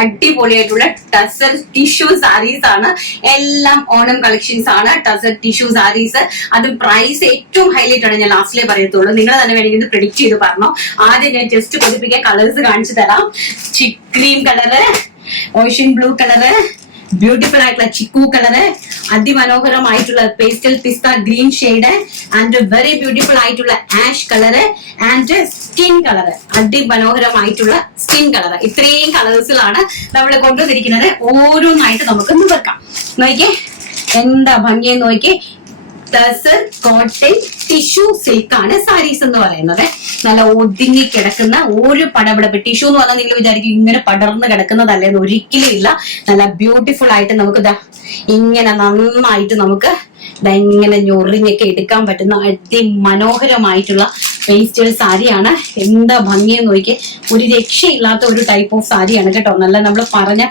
അടിപൊളിയായിട്ടുള്ള ടസർ ടിഷ്യൂ സാരീസ് ആണ്. എല്ലാം ഓണം കളക്ഷൻസ് ആണ്. ടസർ ടിഷ്യൂ സാരീസ്, അത് പ്രൈസ് ഏറ്റവും ഹൈലൈറ്റ് ആണ്. ഞാൻ ലാസ്റ്റിലേ പറയത്തുള്ളൂ. നിങ്ങൾ തന്നെ വേണമെങ്കിൽ പ്രെഡിക്റ്റ് ചെയ്ത് പറഞ്ഞോ. ആദ്യം ഞാൻ ജസ്റ്റ് കൊതിപ്പിക്കാൻ കളേഴ്സ് കാണിച്ചു തരാം. Cream colour, ocean blue colour, beautiful ആയിട്ടുള്ള ചിക്കു കളറ്, അതിമനോഹരമായിട്ടുള്ള pastel pista green shade and very beautiful ആയിട്ടുള്ള ash colour and skin colour, അതിമനോഹരമായിട്ടുള്ള സ്കിൻ കളറ്. ഇത്രയും കളേഴ്സിലാണ് നമ്മൾ കൊണ്ടുവന്നിരിക്കുന്നത്. ഓരോന്നായിട്ട് നമുക്ക് നോക്കാം. നോക്കിയേ എന്താ ഭംഗിയെന്ന് നോക്കിയേ. ടസർ കോട്ടൺ ടിഷ്യൂ സിൽക്ക് ആണ് സാരീസ് എന്ന് പറയുന്നത്. നല്ല ഒതുങ്ങി കിടക്കുന്ന ഒരു പടപടപ്പ്. ടിഷ്യൂ എന്ന് പറഞ്ഞാൽ നിങ്ങൾ വിചാരിക്കും ഇങ്ങനെ പടർന്ന് കിടക്കുന്നതല്ലേന്ന്, ഒരിക്കലും ഇല്ല. നല്ല ബ്യൂട്ടിഫുൾ ആയിട്ട് നമുക്ക് ഇങ്ങനെ നന്നായിട്ട് നമുക്ക് ഇങ്ങനെ ഞൊറിഞ്ഞൊക്കെ എടുക്കാൻ പറ്റുന്ന അതിമനോഹരമായിട്ടുള്ള പേസ്റ്റൽ സാരിയാണ്. എന്താ ഭംഗിയെന്ന് നോക്കിയേ. ഒരു രക്ഷയില്ലാത്ത ഒരു ടൈപ്പ് ഓഫ് സാരിയാണ് കേട്ടോ. നല്ല നമ്മൾ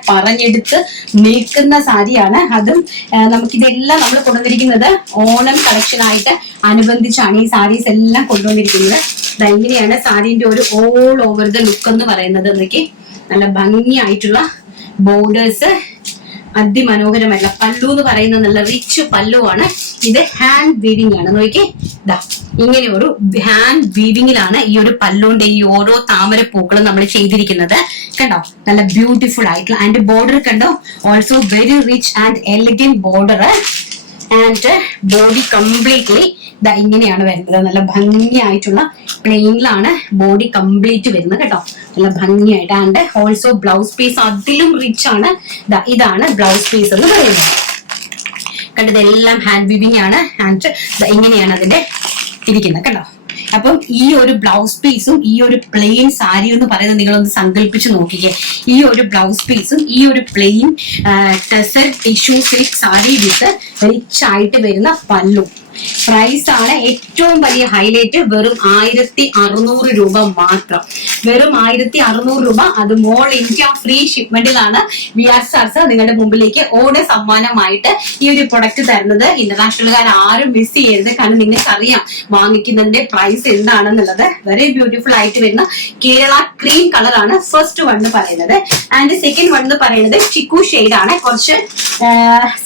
പറഞ്ഞെടുത്ത് നിൽക്കുന്ന സാരിയാണ്. അതും നമുക്കിതെല്ലാം നമ്മൾ കൊണ്ടുവന്നിരിക്കുന്നത് ഓണം കളക്ഷൻ ആയിട്ട് അനുബന്ധിച്ചാണ് ഈ സാരീസ് എല്ലാം കൊണ്ടുവന്നിരിക്കുന്നത്. ഇതെങ്ങനെയാണ് സാരീന്റെ ഒരു ഓൾ ഓവർ ദ ലുക്ക് എന്ന് പറയുന്നത്. നോക്കി നല്ല ഭംഗിയായിട്ടുള്ള ബോർഡേഴ്സ്, അതിമനോഹരമായിട്ടുള്ള പല്ലു എന്ന് പറയുന്നത് നല്ല റിച്ച് പല്ലുവാണ്. ഇത് ഹാൻഡ് വീവിംഗ് ആണ്. നോക്കിയേ ഇതാ ഇങ്ങനെ ഒരു ഹാൻഡ് വീവിംഗിലാണ് ഈ ഒരു പല്ലുവിന്റെ ഈ ഓരോ താമര പൂക്കളും നമ്മൾ ചെയ്തിരിക്കുന്നത്. കണ്ടോ നല്ല ബ്യൂട്ടിഫുൾ ആയിട്ടുള്ള ആൻഡ് ബോർഡർ കണ്ടോ, also very rich and elegant border and body completely ഇങ്ങനെയാണ് വരുന്നത്. നല്ല ഭംഗിയായിട്ടുള്ള പ്ലെയിനിലാണ് ബോഡി കംപ്ലീറ്റ് വരുന്നത് കേട്ടോ. നല്ല ഭംഗിയായിട്ട് ആൻഡ് ഓൾസോ ബ്ലൗസ് പീസ് അതിലും റിച്ച് ആണ്. ഇതാണ് ബ്ലൗസ് പീസ് എന്ന് പറയുന്നത്. കണ്ടത് എല്ലാം ഹാൻഡ് വീവിംഗ് ആണ് ആൻഡ് ഇങ്ങനെയാണ് അതിന്റെ ഇരിക്കുന്നത് കേട്ടോ. അപ്പം ഈ ഒരു ബ്ലൗസ് പീസും ഈ ഒരു പ്ലെയിൻ സാരി എന്ന് പറയുന്നത് നിങ്ങളൊന്ന് സങ്കല്പിച്ച് നോക്കിക്കേ. ഈ ഒരു ബ്ലൗസ് പീസും ഈ ഒരു plain tussar tissue silk sari with rich ആയിട്ട് വരുന്ന പല്ലു. പ്രൈസ് ആണ് ഏറ്റവും വലിയ ഹൈലൈറ്റ്. വെറും 1600 രൂപ മാത്രം. വെറും 1600 രൂപ. അത് മോൾ ഇന്ത്യ ഫ്രീ ഷിപ്മെന്റിലാണ് VRSARS നിങ്ങളുടെ മുമ്പിലേക്ക് ഓണ സമ്മാനമായിട്ട് ഈ ഒരു പ്രൊഡക്റ്റ് തരുന്നത്. ഇന്റർനാഷണലുകാർ ആരും മിസ് ചെയ്യരുത്. കാരണം നിങ്ങൾക്ക് അറിയാം വാങ്ങിക്കുന്നതിന്റെ പ്രൈസ് എന്താണെന്നുള്ളത്. വെരി ബ്യൂട്ടിഫുൾ ആയിട്ട് വരുന്ന കേരള ക്രീം കളറാണ് ഫസ്റ്റ് വൺ എന്ന് പറയുന്നത്. ആൻഡ് സെക്കൻഡ് വൺ എന്ന് പറയുന്നത് ചിക്കു ഷെയ്ഡ് ആണ്. കുറച്ച്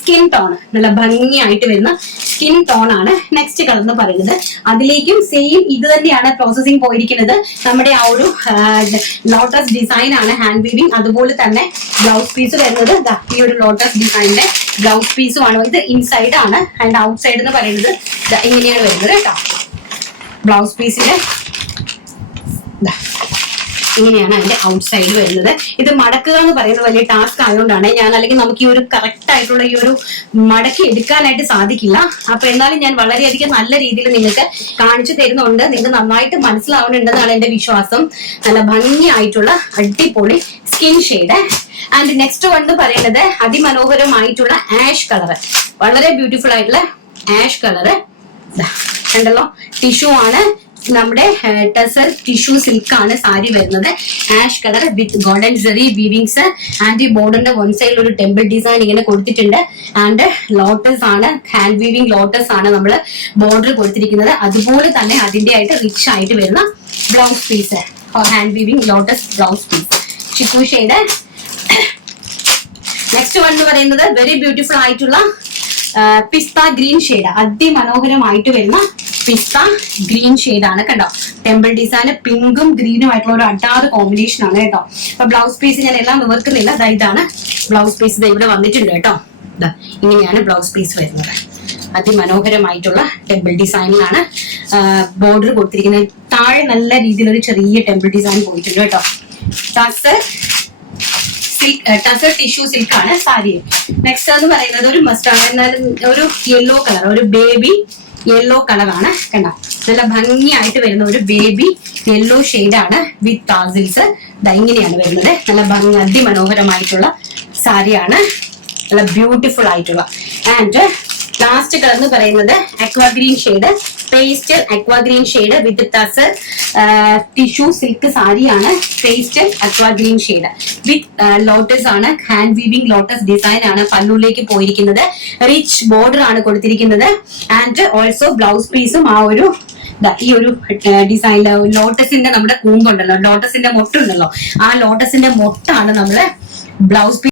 സ്കിൻ ടോൺ, നല്ല ഭംഗിയായിട്ട് വരുന്ന സ്കിൻ ടോൺ ആണ് നെക്സ്റ്റ് കളർ എന്ന് പറയുന്നത്. അതിലേക്കും സെയിം ഇത് തന്നെയാണ് പ്രോസസിങ് പോയിരിക്കുന്നത്. നമ്മുടെ ആ ഒരു ലോട്ടസ് ഡിസൈൻ ആണ് ഹാൻഡ് വീവിംഗ്. അതുപോലെ തന്നെ ബ്ലൗസ് പീസ് വരുന്നത് ഈ ഒരു ലോട്ടസ് ഡിസൈനിന്റെ ബ്ലൗസ് പീസും ആണ്. ഇത് ഇൻസൈഡ് ആണ് ആൻഡ് ഔട്ട് സൈഡ് എന്ന് പറയുന്നത് ഇങ്ങനെയാണ് വരുന്നത് കേട്ടോ. ബ്ലൗസ് പീസിന്റെ ഇങ്ങനെയാണ് അതിന്റെ ഔട്ട് സൈഡ് വരുന്നത്. ഇത് മടക്കുക എന്ന് പറയുന്നത് വലിയ ടാസ്ക് ആയതുകൊണ്ടാണ് ഞാൻ, അല്ലെങ്കിൽ നമുക്ക് ഈ ഒരു കറക്റ്റ് ആയിട്ടുള്ള ഈ ഒരു മടക്കി എടുക്കാനായിട്ട് സാധിക്കില്ല. അപ്പൊ എന്നാലും ഞാൻ വളരെയധികം നല്ല രീതിയിൽ നിങ്ങൾക്ക് കാണിച്ചു തരുന്നുണ്ട്. നിങ്ങൾക്ക് നന്നായിട്ട് മനസ്സിലാവുന്നുണ്ടെന്നാണ് എന്റെ വിശ്വാസം. നല്ല ഭംഗിയായിട്ടുള്ള അടിപൊളി skin shade and next one എന്ന് പറയുന്നത് അതിമനോഹരമായിട്ടുള്ള ആഷ് കളറ്. വളരെ ബ്യൂട്ടിഫുൾ ആയിട്ടുള്ള ആഷ് കളറ് കണ്ടല്ലോ. ടിഷ്യൂ ആണ്, നമ്മുടെ ടസർ ടിഷ്യൂ സിൽക്ക് ആണ് സാരി വരുന്നത്. Ash colour with golden Jerry weavings and ഈ ബോർഡറിന്റെ വൺ സൈഡിൽ ഒരു ടെമ്പിൾ ഡിസൈൻ ഇങ്ങനെ കൊടുത്തിട്ടുണ്ട്. ആൻഡ് ലോട്ടസ് ആണ്, ഹാൻഡ് വീവിംഗ് ലോട്ടസ് ആണ് നമ്മൾ ബോർഡർ കൊടുത്തിരിക്കുന്നത്. അതുപോലെ തന്നെ അതിന്റെ ആയിട്ട് റിച്ച് ആയിട്ട് വരുന്ന blouse piece, hand weaving lotus blouse piece, chikoo shade. Next one എന്ന് പറയുന്നത് വെരി ബ്യൂട്ടിഫുൾ ആയിട്ടുള്ള പിസ്ത ഗ്രീൻ ഷെയ്ഡ്, അതിമനോഹരമായിട്ട് വരുന്ന പിസ്ത ഗ്രീൻ ഷെയ്ഡ് ആണ് കണ്ടോ. ടെമ്പിൾ ഡിസൈൻ പിങ്കും ഗ്രീനും ആയിട്ടുള്ള ഒരു അടാറ് കോമ്പിനേഷൻ ആണ് കേട്ടോ. അപ്പൊ ബ്ലൗസ് പീസ് ഞാൻ എല്ലാം നിവർക്കുന്നില്ല. ഇതാണ് ബ്ലൗസ് പീസ് ഇവിടെ വന്നിട്ടുണ്ട് കേട്ടോ. ഇങ്ങനെയാണ് ബ്ലൗസ് പീസ് വരുന്നത്. അതിമനോഹരമായിട്ടുള്ള ടെമ്പിൾ ഡിസൈനിലാണ് ബോർഡർ കൊടുത്തിരിക്കുന്നത്. താഴെ നല്ല രീതിയിലൊരു ചെറിയ ടെമ്പിൾ ഡിസൈൻ പോയിട്ടുണ്ട് കേട്ടോ. ടസർ ടിഷ്യൂ സിൽക്ക് ആണ് സാരി. നെക്സ്റ്റ് എന്ന് പറയുന്നത് ഒരു മസ്റ്റാർഡ്, എന്നാലും ഒരു യെല്ലോ കളർ, ഒരു ബേബി യെല്ലോ കളറാണ് കണ്ട. നല്ല ഭംഗിയായിട്ട് വരുന്ന ഒരു ബേബി യെല്ലോ ഷെയ്ഡാണ് വിത്ത് ടാസിൽസ്. ഇങ്ങനെയാണ് വരുന്നത്. നല്ല അതിമനോഹരമായിട്ടുള്ള സാരിയാണ്. നല്ല ബ്യൂട്ടിഫുൾ ആയിട്ടുള്ള ആൻഡ് ലാസ്റ്റ് കളർ എന്ന് പറയുന്നത് aqua green shade, pastel aqua green shade with tussar tissue silk സാരിയാണ്. Pastel aqua green shade with lotus ആണ്, ഹാൻഡ് വീവിംഗ് ലോട്ടസ് ഡിസൈൻ ആണ് പല്ലുവിലേക്ക് പോയിരിക്കുന്നത്. റിച്ച് ബോർഡർ ആണ് കൊടുത്തിരിക്കുന്നത് ആൻഡ് ഓൾസോ ബ്ലൗസ് പീസും ആ ഒരു ഈ ഒരു ഡിസൈനില് ലോട്ടസിന്റെ നമ്മുടെ കൂമ്പുണ്ടല്ലോ, ലോട്ടസിന്റെ മൊട്ടുണ്ടല്ലോ, ആ ലോട്ടസിന്റെ മൊട്ടാണ് നമ്മള് ബ്ലൗസ്